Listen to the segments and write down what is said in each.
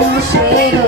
মানুষের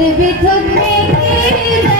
फिर भी तुझ में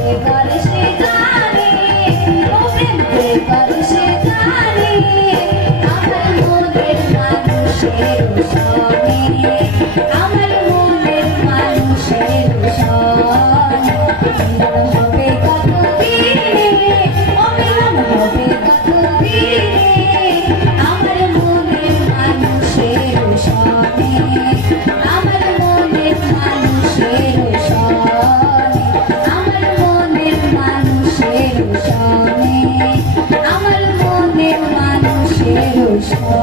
আমার মনের মানুষের সনে Krishna